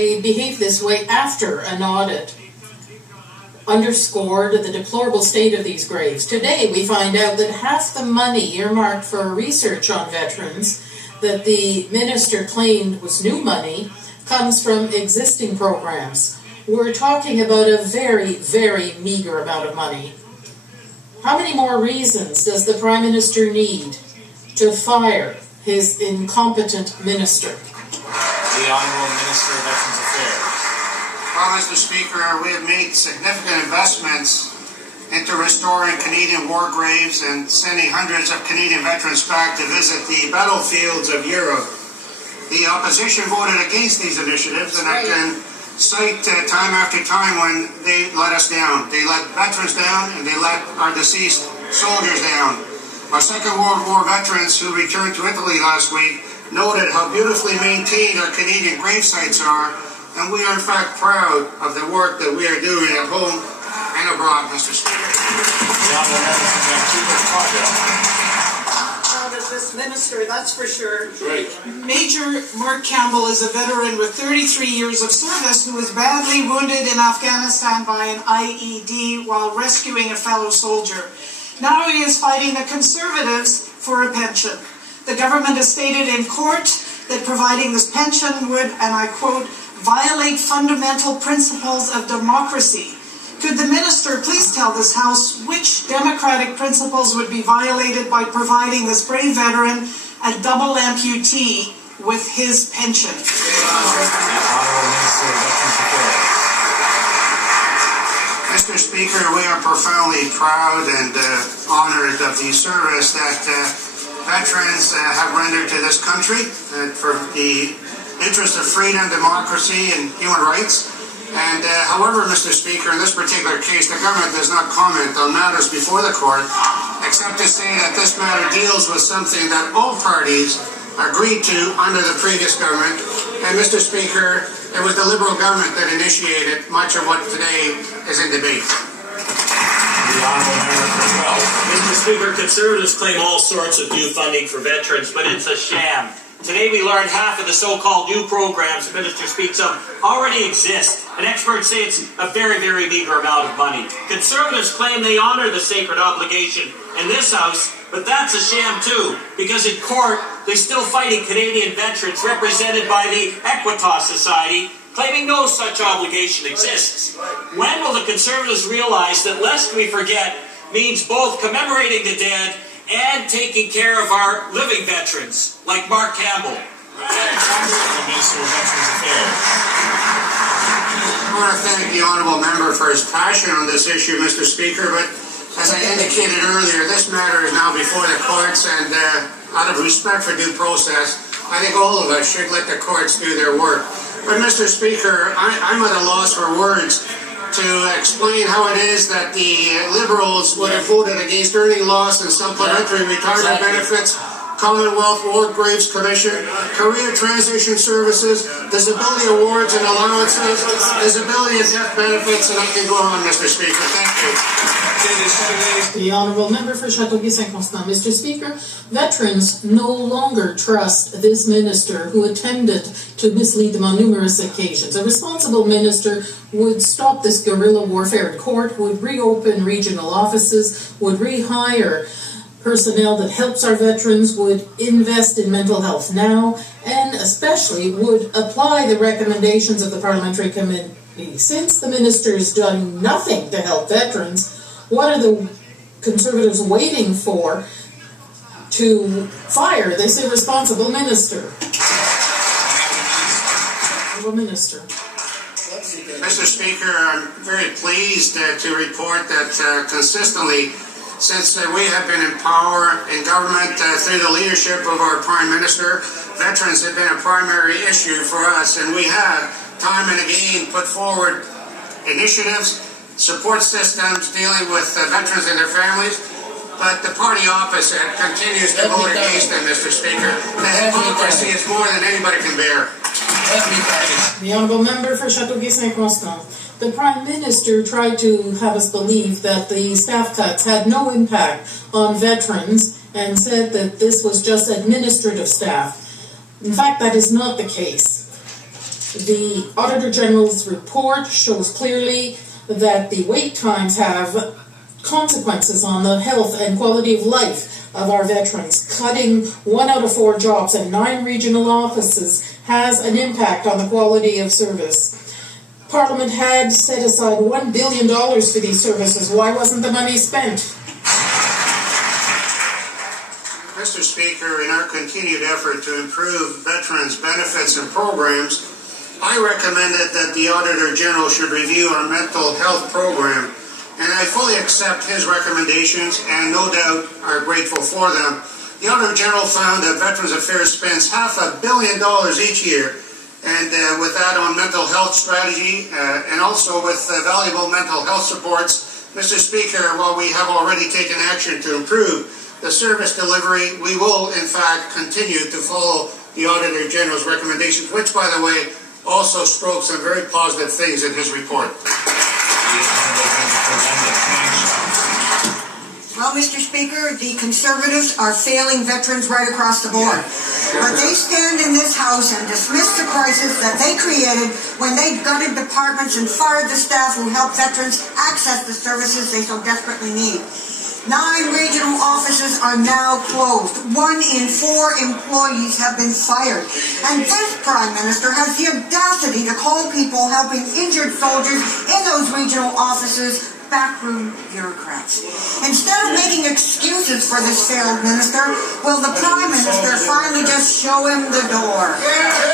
They behaved this way after an audit underscored the deplorable state of these graves. Today we find out that half the money earmarked for research on veterans that the minister claimed was new money comes from existing programs. We're talking about a very, very meager amount of money. How many more reasons does the Prime Minister need to fire his incompetent minister? The Honourable Minister of Veterans Affairs. Well, Mr. Speaker, we have made significant investments into restoring Canadian war graves and sending hundreds of Canadian veterans back to visit the battlefields of Europe. The opposition voted against these initiatives, and I can cite time after time when they let us down. They let veterans down, and they let our deceased soldiers down. Our Second World War veterans who returned to Italy last week noted how beautifully maintained our Canadian grave sites are, and we are in fact proud of the work that we are doing at home and abroad, Mr. Speaker. Proud of this minister, that's for sure. Right. Major Mark Campbell is a veteran with 33 years of service who was badly wounded in Afghanistan by an IED while rescuing a fellow soldier. Now he is fighting the Conservatives for a pension. The government has stated in court that providing this pension would, and I quote, violate fundamental principles of democracy. Could the minister please tell this House which democratic principles would be violated by providing this brave veteran, a double amputee, with his pension? Mr. Speaker, we are profoundly proud and honored of the service that veterans have rendered to this country for the interest of freedom, democracy, and human rights. And however, Mr. Speaker, in this particular case, the government does not comment on matters before the court, except to say that this matter deals with something that all parties agreed to under the previous government. And Mr. Speaker, it was the Liberal government that initiated much of what today is in debate. The Honourable Member for Guelph. Mr. Speaker, Conservatives claim all sorts of new funding for veterans, but it's a sham. Today we learned half of the so-called new programs the Minister speaks of already exist, and experts say it's a very, very meager amount of money. Conservatives claim they honour the sacred obligation in this House, but that's a sham too, because in court they're still fighting Canadian veterans represented by the Equitas Society, claiming no such obligation exists. When will the Conservatives realize that lest we forget means both commemorating the dead and taking care of our living veterans, like Mark Campbell? Minister of Veterans Affairs. I want to thank the Honourable Member for his passion on this issue, Mr. Speaker, but as I indicated earlier, this matter is now before the courts, and out of respect for due process, I think all of us should let the courts do their work. But Mr. Speaker, I'm at a loss for words to explain how it is that the Liberals would have voted against earning loss and supplementary retirement benefits, Commonwealth War Graves Commission, career transition services, disability awards and allowances, disability and death benefits, and I can go on, Mr. Speaker. Thank you. The Honourable Member for Châteauguay-Saint-Constant. Mr. Speaker, veterans no longer trust this minister who attempted to mislead them on numerous occasions. A responsible minister would stop this guerrilla warfare in court, would reopen regional offices, would rehire personnel that helps our veterans, would invest in mental health now, and especially would apply the recommendations of the Parliamentary Committee. Since the minister has done nothing to help veterans, what are the Conservatives waiting for to fire this irresponsible minister? Minister. Mr. Speaker, I'm very pleased to report that consistently, since we have been in power in government through the leadership of our Prime Minister, veterans have been a primary issue for us, and we have time and again put forward initiatives, support systems dealing with veterans and their families, but the party opposite continues to vote against them, Mr. Speaker. The hypocrisy is more than anybody can bear. The Honourable Member for Châteauguay-Saint-Constant. The Prime Minister tried to have us believe that the staff cuts had no impact on veterans and said that this was just administrative staff. In fact, that is not the case. The Auditor General's report shows clearly that the wait times have consequences on the health and quality of life of our veterans. Cutting 1 out of 4 jobs and 9 regional offices has an impact on the quality of service. Parliament had set aside $1 billion for these services. Why wasn't the money spent? Mr. Speaker, in our continued effort to improve veterans' benefits and programs, I recommended that the Auditor General should review our mental health program, and I fully accept his recommendations and no doubt are grateful for them. The Auditor General found that Veterans Affairs spends $500 million each year, and with that on mental health strategy and also with valuable mental health supports. Mr. Speaker, while we have already taken action to improve the service delivery, we will in fact continue to follow the Auditor General's recommendations, which by the way also strokes some very positive things in his report. Well, Mr. Speaker, the Conservatives are failing veterans right across the board. But they stand in this House and dismiss the crisis that they created when they gutted departments and fired the staff who help veterans access the services they so desperately need. 9 regional offices are now closed. 1 in 4 employees have been fired. And this Prime Minister has the audacity to call people helping injured soldiers in those regional offices backroom bureaucrats. Instead of making excuses for this failed minister, will the Prime Minister finally just show him the door?